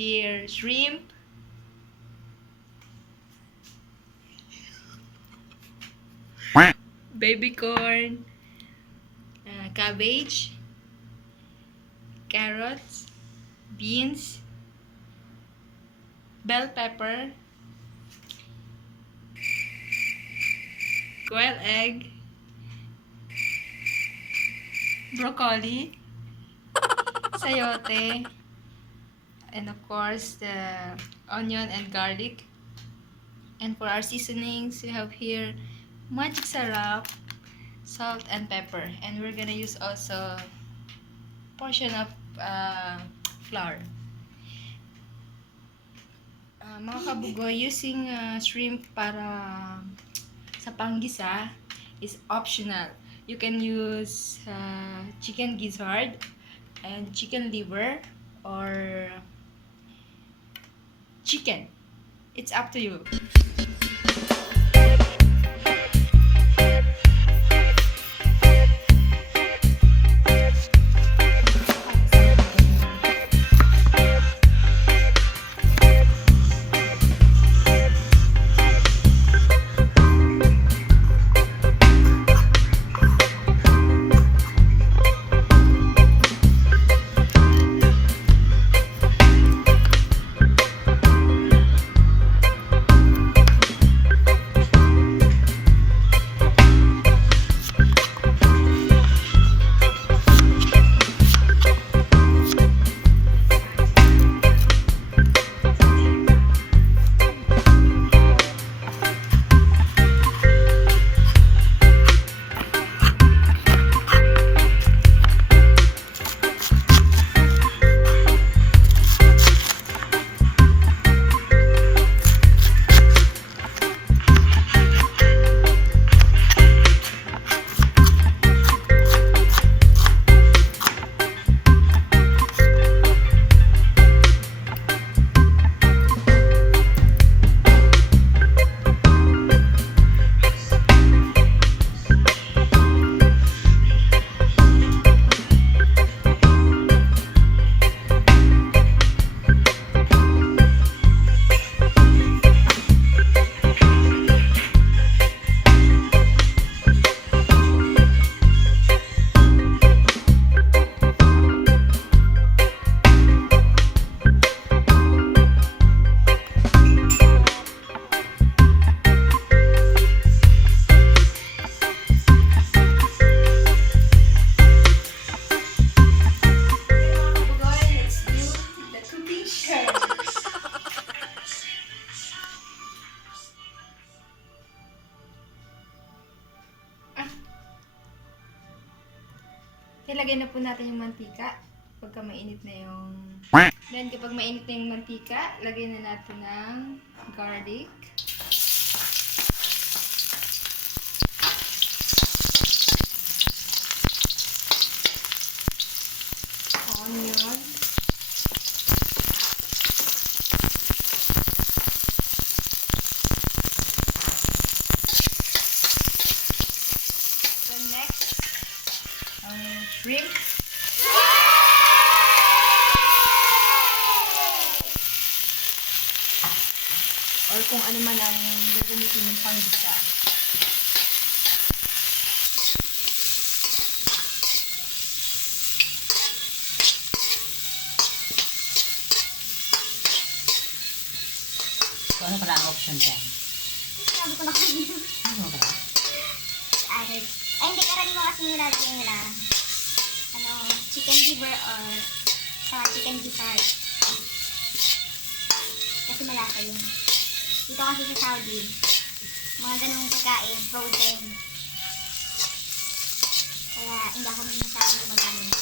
here shrimp, baby corn, cabbage, carrots, beans, bell pepper, quail egg, broccoli, sayote, and of course the onion and garlic. And for our seasonings, we have here magic syrup, salt, and pepper. And we're gonna use also portion of flour. Mga kabugoy, using shrimp para sa panggisa is optional. You can use chicken gizzard and chicken liver or chicken. It's up to you. Ilagay na po natin yung mantika pagka mainit na yung... Then kapag mainit na yung mantika, lagay na natin ng garlic. Onion. Then next, shrimp. Or kung ano man ang gagamitin yung panggisa. So, ano pala ang option dyan? Sabi ko na kanina. Ano ba? Added. Ay, hindi karaniwan kasi nilalagay nila. Chicken liver or sa chicken gizzard. Kasi malasa yun. Dito kasi sa Saudi, mga ganung pagkain, frozen. Kaya hindi ako masyadong gumagamit.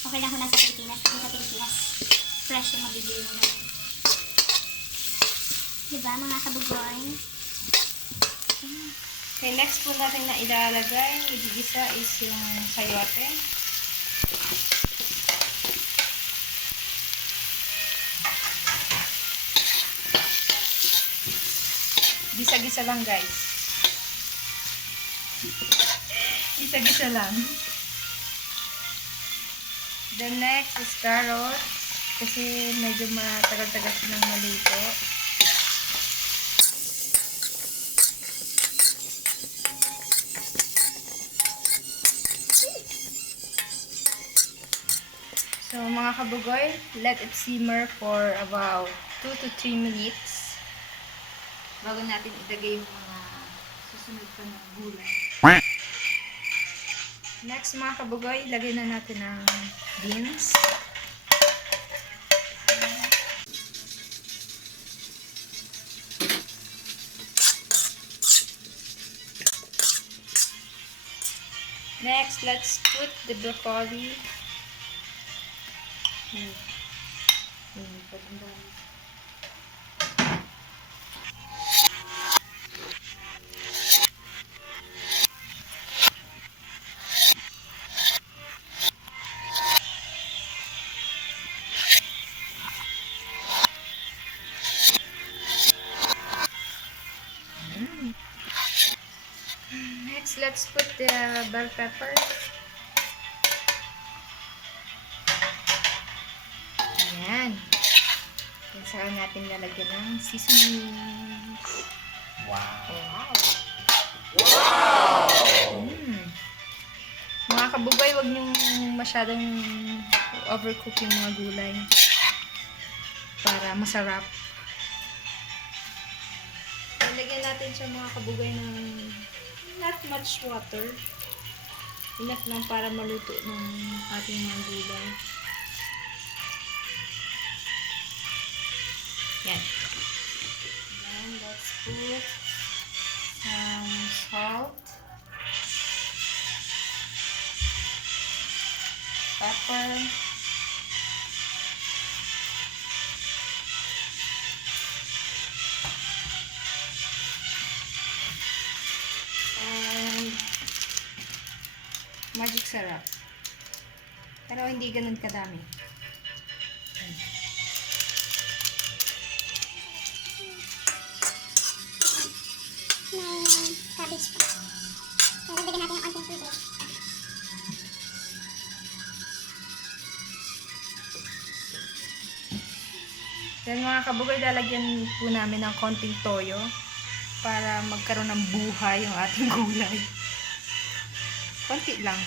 Okay lang kung nasa Pilipinas. Kasi sa Pilipinas, fresh yung mabibili mo ngayon. Diba mga kabugoy? Okay, next po natin na ilalagay, igigisa is yung sayote. Gisa-gisa lang, guys. Gisa-gisa lang. The next is carrots. Kasi medyo matagal-tagal silang malito. So, mga kabugoy, let it simmer for about 2 to 3 minutes bago natin ilagay yung mga susunod pa na gulay. Next, mga kabugoy, ilagay na natin ang beans. Next, let's put the broccoli. Next, let's put the bell pepper. Ayan. Yan, saka natin lalagyan ng seasonings. Wow! Mga kabugay, huwag niyong masyadong overcook yung mga gulay para masarap. Lalagyan natin siya, mga kabugay, ng not much water. Enough lang para maluto ng ating mga gulay. Yan. Then, let's put some salt, pepper, and magic syrup. Pero hindi ganun kadami. May cabbage pa. So, dagdagan natin yung onting seasoning. Then mga kabugay, lalagyan po namin ng konting toyo para magkaroon ng buhay yung ating gulay. Konti lang.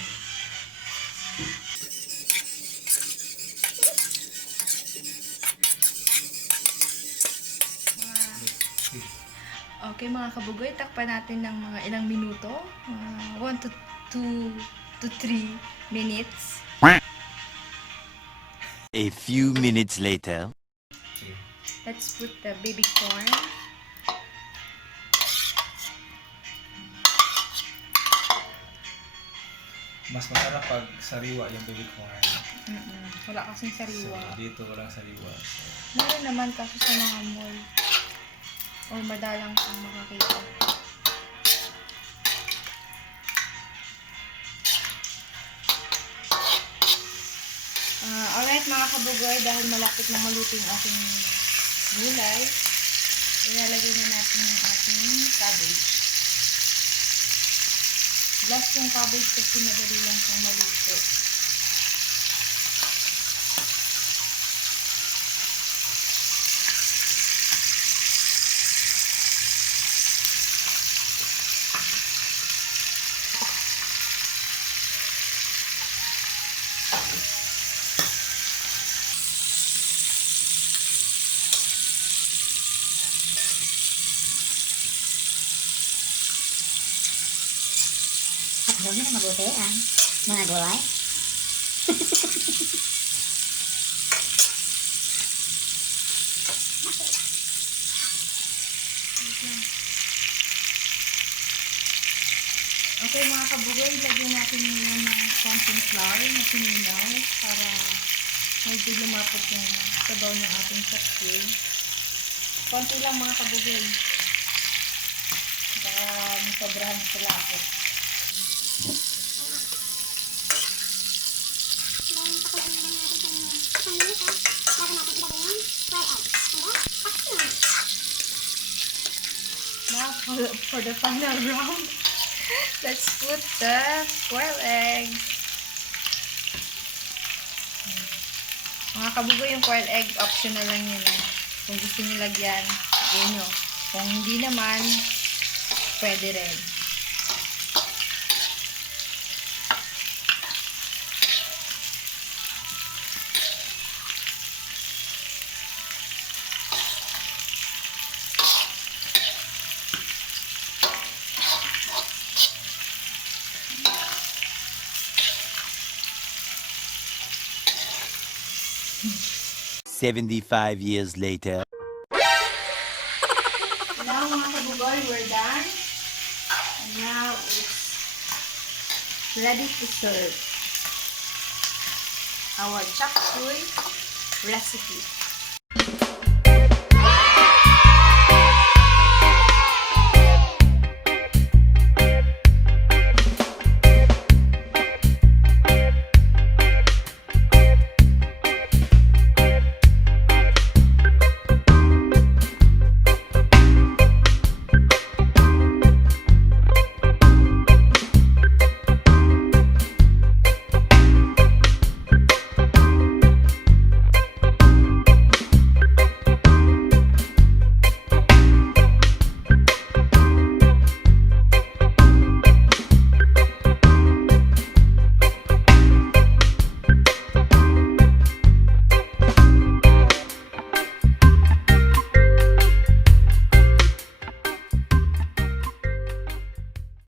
Okay mga kabugay, takpan natin ng mga ilang minuto. 1 to 2 to 3 minutes. A few minutes later. Let's put the baby corn. Mas masarap pag sariwa yung baby corn. Wala kasing So, sariwa. dito walang sariwa. So, Meron naman kasi sa mga mall. O madalang kang makakita. Alright mga kabugoy, dahil malapit na maluto yung ating gulay, ilalagay na natin yung ating cabbage. Last yung cabbage kasi madali lang siyang maluto. Huwag na mabuti ang mga gulay. Okay mga kabugoy, lagyan natin ngayon ng konting flour na sinunaw para medyo lumapot yung sabaw ng ating chopsuey. Konti lang mga kabugoy. Baka sobrahan sa lapot. Then, pakuluan na natin sa isang minuto bago natin ilagay yung fried eggs. And then, Now for the final round, let's put the boiled eggs. Mga kabugoy, yung boiled egg, optional lang yun. Kung gusto nyo lagyan, lagyan nyo. Kung hindi naman, pwede rin. "75 years later." Now, mga kabugoy, we're done. And now, it's ready to serve. Our chopsuey recipe.